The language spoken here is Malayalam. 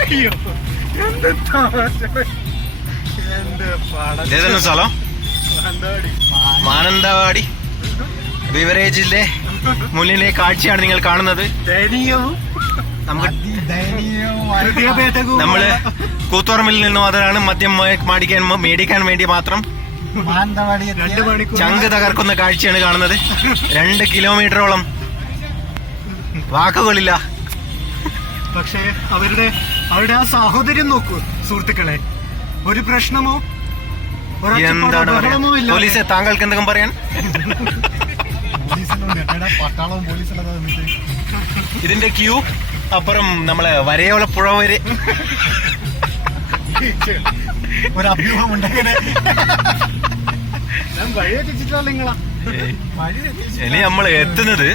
അയ്യോ എന്ത് ഏതെങ്കിലും സ്ഥലം മാനന്തവാടി ബിവറേജിലെ മുന്നിലെ കാഴ്ചയാണ് നിങ്ങൾ കാണുന്നത്. ദയനീയവും നമ്മള് കൂത്തുപറമ്പിൽ നിന്ന് മാത്രമാണ് മദ്യം മേടിക്കാൻ വേണ്ടി മാത്രം ചങ്ക് തകർക്കുന്ന കാഴ്ചയാണ് കാണുന്നത്. 2 കിലോമീറ്ററോളം വാക്കുകളില്ല. പക്ഷേ അവരുടെ ആ സാഹോദര്യം നോക്കൂ സുഹൃത്തുക്കളെ. ഒരു പ്രശ്നമോ എന്താണ് പറയാ? പോലീസെ താങ്കൾക്ക് എന്തെങ്കിലും പറയാൻ? ഇതിന്റെ ക്യൂ അപ്പുറം നമ്മളെ വരയോള പുഴ വരെ ഒരു അഭ്യൂഹം ഉണ്ടാക്കണേ. ഞാൻ വഴി തെറ്റിച്ചിട്ടല്ല നിങ്ങളാ. ഇനി നമ്മൾ എത്തുന്നത്